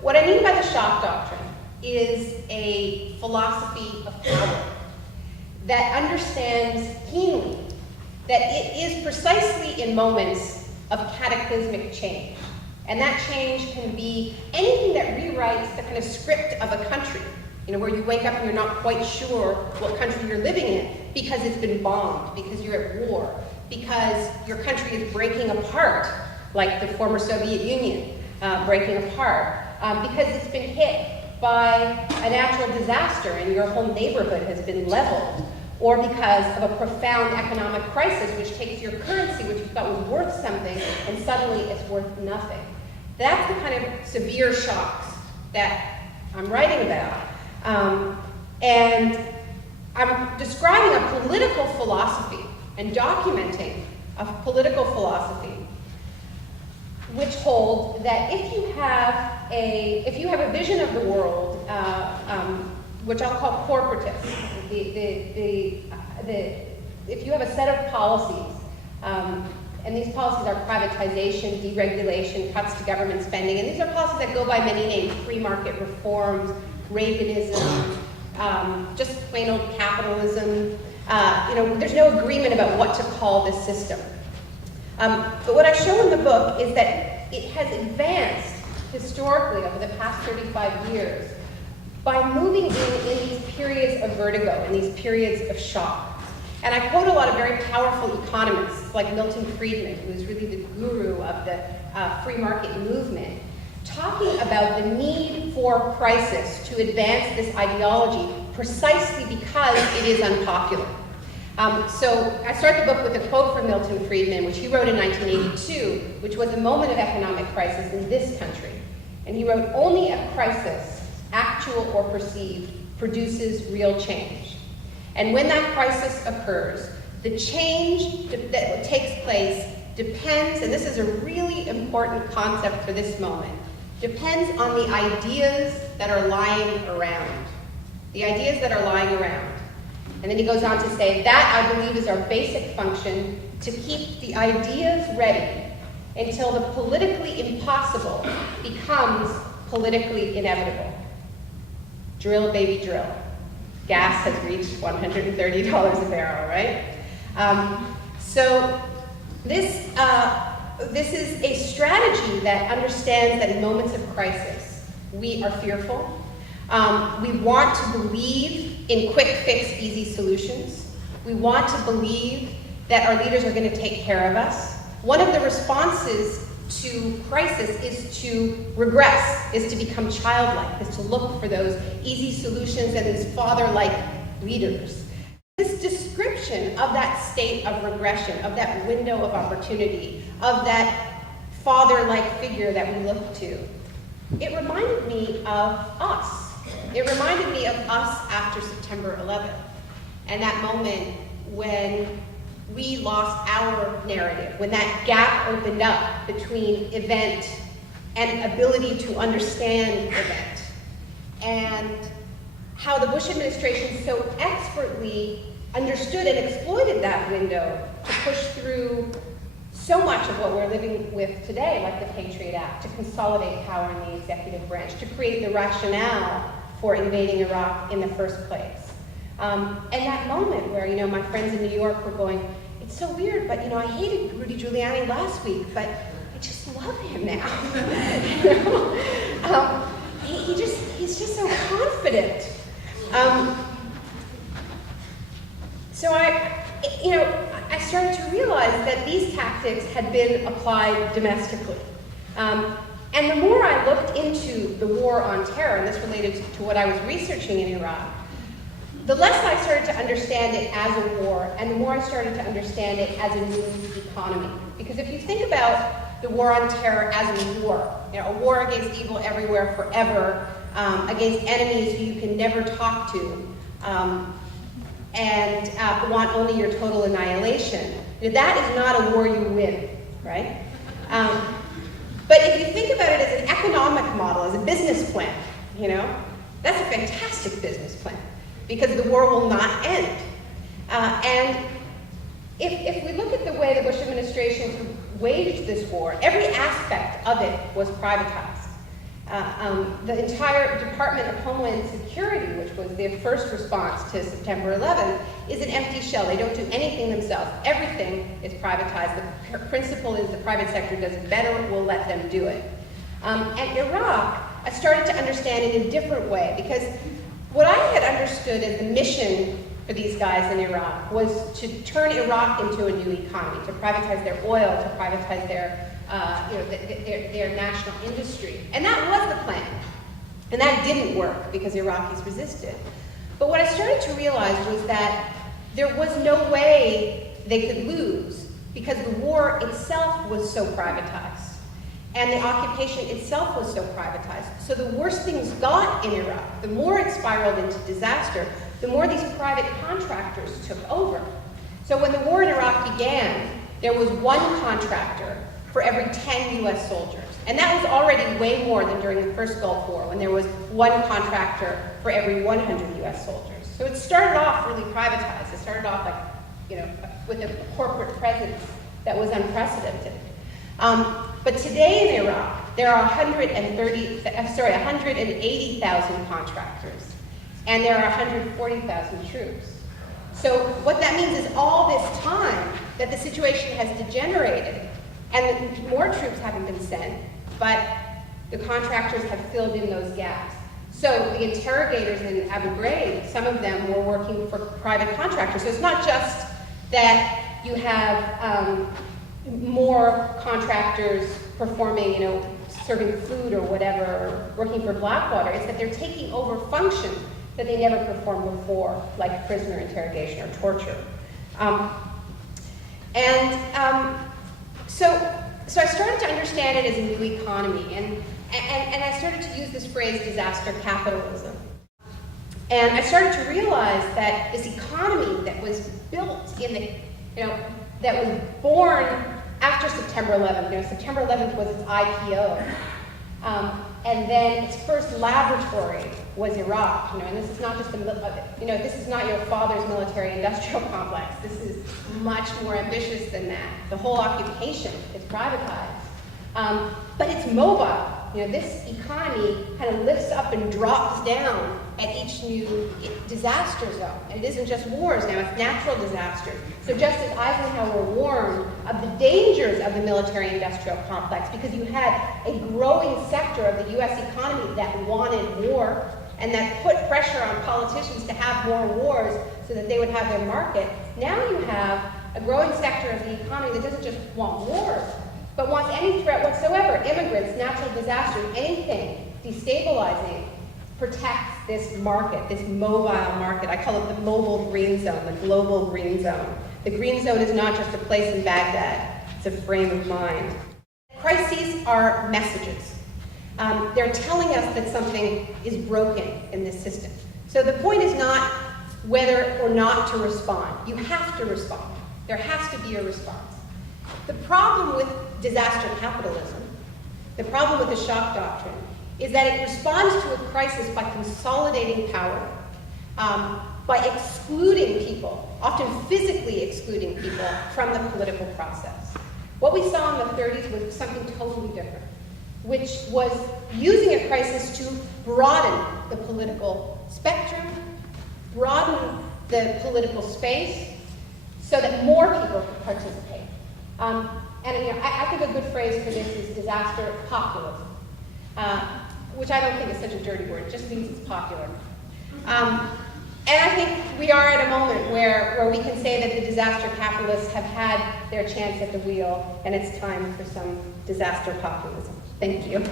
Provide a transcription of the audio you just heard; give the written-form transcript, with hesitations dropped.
what I mean by the shock doctrine is a philosophy of power that understands keenly that it is precisely in moments of cataclysmic change. And that change can be anything that rewrites the kind of script of a country, where you wake up and you're not quite sure what country you're living in because it's been bombed, because you're at war, because your country is breaking apart, like the former Soviet Union breaking apart, because it's been hit by a natural disaster and your whole neighborhood has been leveled, or because of a profound economic crisis which takes your currency, which you thought was worth something, and suddenly it's worth nothing. That's the kind of severe shocks that I'm writing about. And I'm describing a political philosophy and documenting a political philosophy which hold that if you have a vision of the world, which I'll call corporatist, if you have a set of policies, and these policies are privatization, deregulation, cuts to government spending, and these are policies that go by many names: free market reforms, Reaganism, just plain old capitalism. There's no agreement about what to call this system. But what I show in the book is that it has advanced historically over the past 35 years by moving in these periods of vertigo, in these periods of shock. And I quote a lot of very powerful economists like Milton Friedman, who is really the guru of the free market movement, talking about the need for crisis to advance this ideology precisely because it is unpopular. So I start the book with a quote from Milton Friedman, which he wrote in 1982, which was a moment of economic crisis in this country. And he wrote, "Only a crisis, actual or perceived, produces real change. And when that crisis occurs, the change that takes place depends," and this is a really important concept for this moment, depends on the ideas that are lying around. The ideas that are lying around. And then he goes on to say, "That, I believe, is our basic function, to keep the ideas ready until the politically impossible becomes politically inevitable." Drill, baby, drill. Gas has reached $130 a barrel, right? So this is a strategy that understands that in moments of crisis, we are fearful. We want to believe in quick fix, easy solutions. We want to believe that our leaders are going to take care of us. One of the responses to crisis is to regress, is to become childlike, is to look for those easy solutions and these father-like leaders. This description of that state of regression, of that window of opportunity, of that father-like figure that we look to, it reminded me of us. It reminded me of us after September 11th, and that moment when we lost our narrative, when that gap opened up between event and ability to understand event, and how the Bush administration so expertly understood and exploited that window to push through so much of what we're living with today, like the Patriot Act, to consolidate power in the executive branch, to create the rationale for invading Iraq in the first place. And that moment where, my friends in New York were going, "It's so weird, but I hated Rudy Giuliani last week, but I just love him now." He's just so confident. So I started to realize that these tactics had been applied domestically. And the more I looked into the war on terror, and this related to what I was researching in Iraq, the less I started to understand it as a war, and the more I started to understand it as a new economy. Because if you think about the war on terror as a war against evil everywhere forever, against enemies who you can never talk to, and want only your total annihilation, that is not a war you win, right? But if you think about it as an economic model, as a business plan, that's a fantastic business plan, because the war will not end. And if we look at the way the Bush administration waged this war, every aspect of it was privatized. The entire Department of Homeland Security, which was their first response to September 11th, is an empty shell. They don't do anything themselves. Everything is privatized. The principle is the private sector does it better, we'll let them do it. And Iraq, I started to understand in a different way, because what I had understood as the mission for these guys in Iraq was to turn Iraq into a new economy, to privatize their oil, to privatize their their national industry. And that was the plan. And that didn't work because Iraqis resisted. But what I started to realize was that there was no way they could lose because the war itself was so privatized. And the occupation itself was so privatized. So the worse things got in Iraq, the more it spiraled into disaster, the more these private contractors took over. So when the war in Iraq began, there was one contractor for every 10 US soldiers. And that was already way more than during the first Gulf War, when there was one contractor for every 100 US soldiers. So it started off really privatized. It started off like, with a corporate presence that was unprecedented. But today in Iraq, there are 180,000 contractors, and there are 140,000 troops. So what that means is all this time that the situation has degenerated, and more troops haven't been sent, but the contractors have filled in those gaps. So the interrogators in Abu Ghraib, some of them were working for private contractors. So it's not just that you have more contractors performing, serving food or whatever, or working for Blackwater. It's that they're taking over functions that they never performed before, like prisoner interrogation or torture. So I started to understand it as a new economy, and I started to use this phrase, disaster capitalism. And I started to realize that this economy that was built in the, that was born after September 11th. September 11th was its IPO. And then its first laboratory was Iraq. And this is not just this is not your father's military-industrial complex. This is much more ambitious than that. The whole occupation is privatized, but it's mobile. This economy kind of lifts up and drops down at each new disaster zone. And it isn't just wars now, it's natural disasters. So just as Eisenhower warned of the dangers of the military-industrial complex, because you had a growing sector of the US economy that wanted war, and that put pressure on politicians to have more wars so that they would have their market, now you have a growing sector of the economy that doesn't just want wars, but wants any threat whatsoever, immigrants, natural disasters, anything destabilizing, protects this market, this mobile market. I call it the mobile green zone, the global green zone. The green zone is not just a place in Baghdad, it's a frame of mind. Crises are messages. They're telling us that something is broken in this system. So the point is not whether or not to respond. You have to respond. There has to be a response. The problem with disaster capitalism, the problem with the shock doctrine, is that it responds to a crisis by consolidating power, by excluding people, often physically excluding people from the political process. What we saw in the 30s was something totally different, which was using a crisis to broaden the political spectrum, broaden the political space, so that more people could participate. I think a good phrase for this is disaster populism, which I don't think is such a dirty word, it just means it's popular. And I think we are at a moment where we can say that the disaster capitalists have had their chance at the wheel, and it's time for some disaster populism. Thank you.